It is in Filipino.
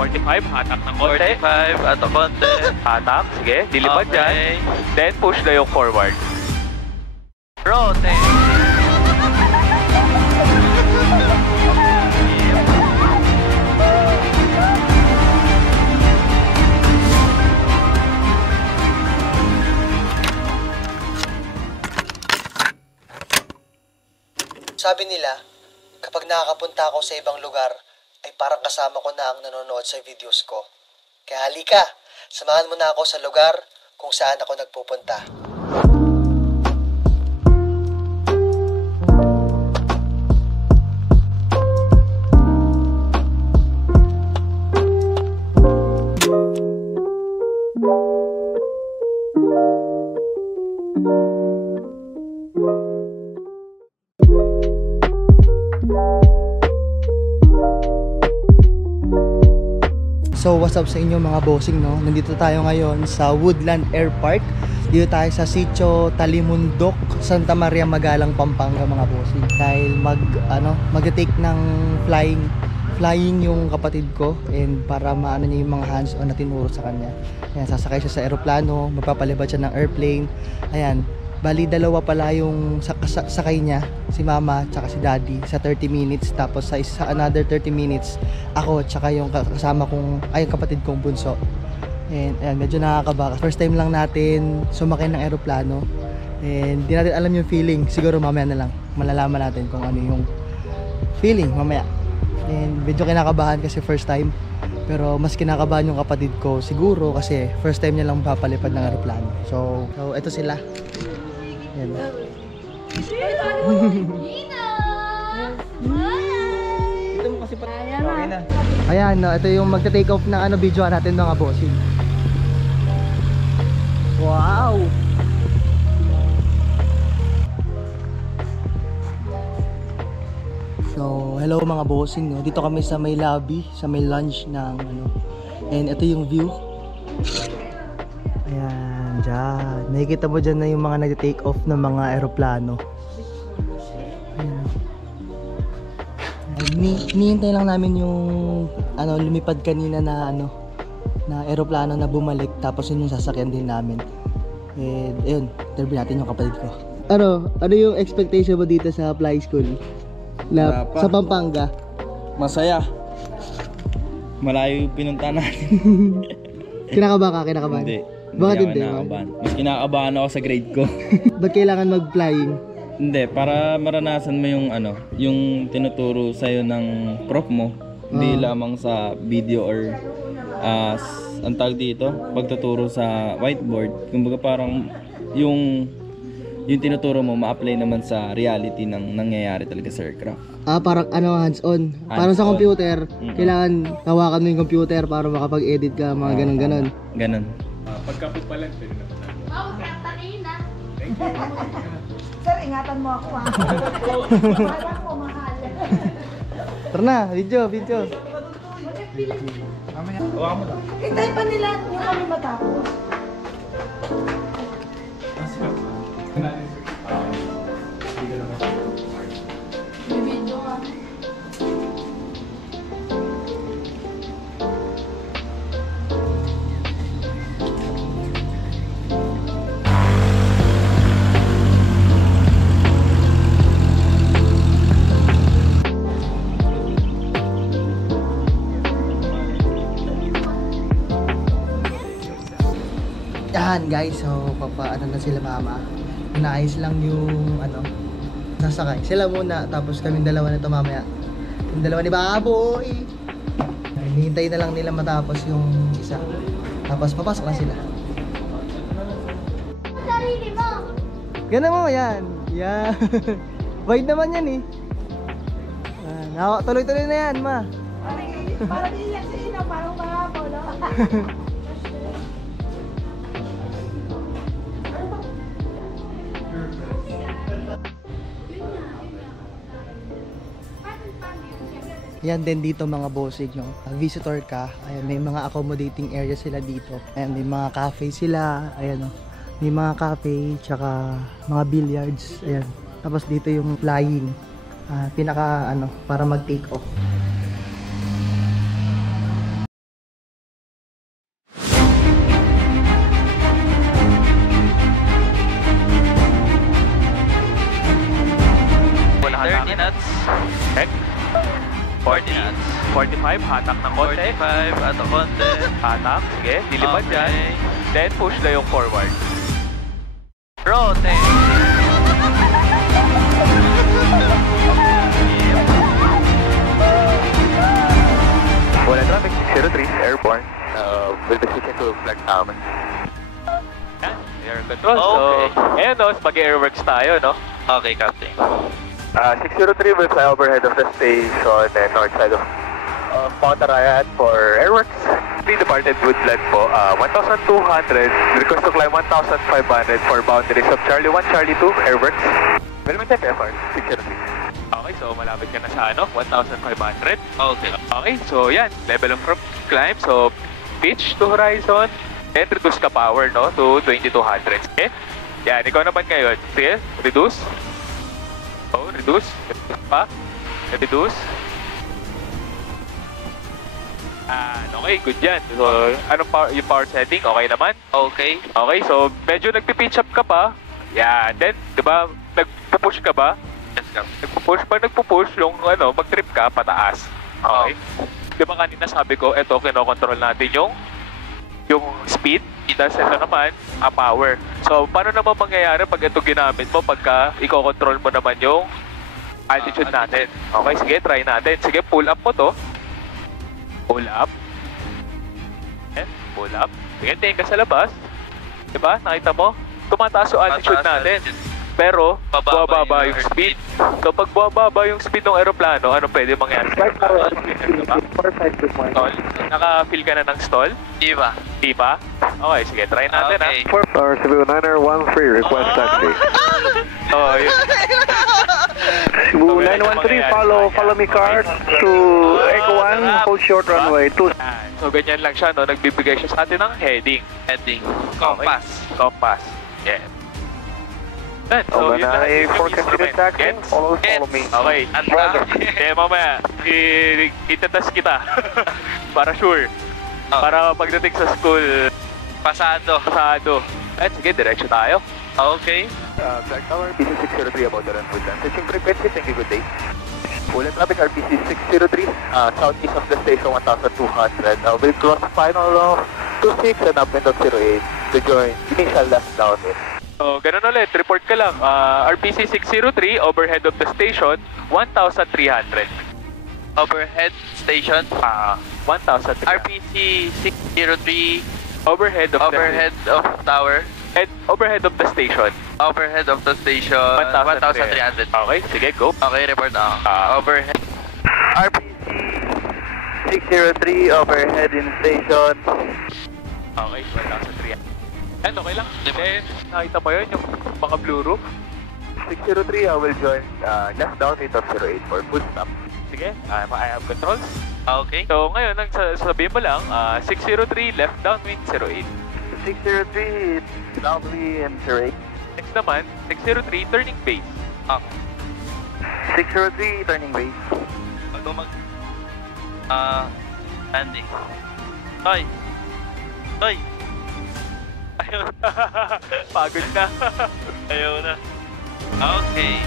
45, hatak ng konti. 45, ato konti. Hatak, sige, dilipad Okay. dyan. Then push the yoke forward. Rotate. Sabi nila, kapag nakakapunta ako sa ibang lugar, ay parang kasama ko na ang nanonood sa videos ko. Kaya halika, samahan mo na ako sa lugar kung saan ako nagpupunta. So what's up sa inyo mga bossing, no? Nandito tayo ngayon sa Woodland Air Park. Dito tayo sa Sitio Talimundok, Santa Maria, Magalang, Pampanga mga bossing. Dahil mag-take ng flying yung kapatid ko, and para maano niya yung mga hands-on na tinuro sa kanya. Ayan, sasakay siya sa eroplano, magpapalibad siya ng airplane. Ayan, bali dalawa pala yung sakay niya, si mama tsaka si daddy sa 30 minutes, tapos sa another 30 minutes ako tsaka yung kasama kong yung kapatid kong bunso. And ayan, medyo nakakaba. First time lang natin sumakay ng eroplano, and di natin alam yung feeling. Siguro mamaya na lang malalaman natin kung ano yung feeling mamaya. And medyo kinakabahan kasi first time, pero mas kinakabahan yung kapatid ko siguro kasi first time niya lang papalipad ng eroplano. So ito sila. Yan. Ito mo kasi okay na. Ayan, no, ito yung magta-take off ng video natin mga bossing. Wow! So, hello mga bossing, no? Dito kami sa may lobby, sa may lounge ng and ito yung view. Ayan, dyan. Nakikita mo dyan na yung mga nag-take off ng mga aeroplano. Ayan. Hinihintay lang namin yung lumipad kanina na na aeroplano na bumalik, tapos yun yung sasakyan din namin. And ayun, interview natin yung kapatid ko. Ano yung expectation mo dito sa fly school? Sa Pampanga? Masaya. Malayo yung pinunta natin. Kinakabahan? Hindi. Bakit hindi? Mas kinakabahan ako sa grade ko. Ba't kailangan mag-flying? Hindi, para maranasan mo yung yung tinuturo sa'yo ng prof mo. Hindi lamang sa video or ang tawag dito, pagtuturo sa whiteboard. Kumbaga parang yung tinuturo mo ma-apply naman sa reality ng nangyayari talaga sa aircraft. Parang hands-on. Parang sa computer, kailangan tawakan mo yung computer para makapag-edit ka, mga ganun-ganon. Ganon. Pagkapo pa lang, pwede na pala. Wow, katanina. Sir, ingatan mo ako ha. Parang ko mahal. Tara na, video. Hawakan mo lang. Hintayin pa nila yung kami matapos. May video ka. Yan guys, so papaano na sila mama. Inaayos lang yung sasakay. Sila muna, tapos kaming dalawa nito mamaya. Yung dalawa ni Baboy. Hinihintay na lang nila matapos yung isa. Tapos papasok na sila. Sarili mo. Ganun mo, yan. Yan. Wide naman yan eh. Tuloy-tuloy na yan, ma. Parang iyak si Ina, parang mahabo, no? Yan din dito mga bossing, no? Visitor ka, ayan, may mga accommodating area sila dito. Ayan, may mga cafe sila, ayan, no? May mga cafe, tsaka mga billiards, ayan. Tapos dito yung flying, pinaka para mag take off. 45, hatak ng konti. 45 at konti. Hatak, sige, dilipad Okay. yan. Then push na yung forward. Rotate. Wala traffic, 603, airborne. Will be switching to flight common. Yan, air control. Okay. So, ayan no, mag-airworks tayo, no? Okay, Captain. 603 will fly overhead of the station and north side of Pontarayat for airworks. We departed Woodland po, 1,200. Request to climb 1,500 for boundaries of Charlie 1, Charlie 2, airworks. Velocity FR, 603. Okay, so malapit ka na sa 1,500. Okay. Okay, so yan, level of climb. So, pitch to horizon, and reduce ka power, no, to 2,200. Okay? Yan, ikaw naman ngayon. Sige, reduce. Oh, reduce. Reduce pa. Reduce. Okay, good yan. So, anong power, yung power setting? Okay naman? Okay. Okay, so medyo nagpi-pitch up ka pa. Yan, then, di ba, nagpo-push ka ba? Yes, Captain. Nagpo-push, yung mag-trip ka, pataas. Okay? Di ba kanina sabi ko, eto, kinokontrol natin yung speed, tapos ito naman, power. So, paano naman mangyayari pag ito ginamit mo pagka i-control mo naman yung altitude natin? Okay, sige, try natin. Sige, pull up mo to. Pull up. Yan, pull up. Sige, tingin ka sa labas. Diba? Nakita mo? Tumataas yung altitude Mataas natin. altitude. Pero, Bababa buwababa yung yung speed. So, pag buwababa yung speed ng aeroplano, ano pwede mangyari? Stall? Naka-feel ka na ng stall? Di ba? Di pa? Okay, sige, try natin Okay. Cebu 913, request taxi. Oh, yun. Cebu So, wala 913, namang follow me car to Echo 1, hold short runway 2. So, ganyan lang siya, no? Nagbibigay siya sa atin ng heading. Heading. Compass. Compass. Yeah. Then, so, yun lang yung for continued instrument. taxi, Gets? follow Gets. me. Okay. Anda. Kaya mamaya, itatest kita. Para sure. Oh. Para pagdating sa school, Pasado. pasado. At sige, diretso tayo. Okay. Flight Tower, RPC 603 about the run with them. Switching frequency, thank you, good day. Full traffic, RPC 603, southeast of the station, 1,200. We'll cross final 26 and upwind of 08 to join initial last down in. So, ganun ulit, report ka lang. RPC 603, overhead of the station, 1,300. Overhead station. 1,300. RPC 603. Overhead of Overhead of tower. overhead of the station. Overhead of the station. 1,300. Okay, sige, go. Okay, report na. Overhead. RPC 603, overhead in station. Okay, 1,300. Yan, okay lang. Then, nakita mo yun, yung mga blue roof. 603, I will join left down 8 of 08 for full stop. Sige, I have controls. Okay. So, ngayon, sabihin mo lang, 603, left down wind 08. 603, downwind and 08. Next naman, 603, turning base. 603, turning base. Landing. Toy. Toy. Ayun. Pagod na. Ayaw na. Okay.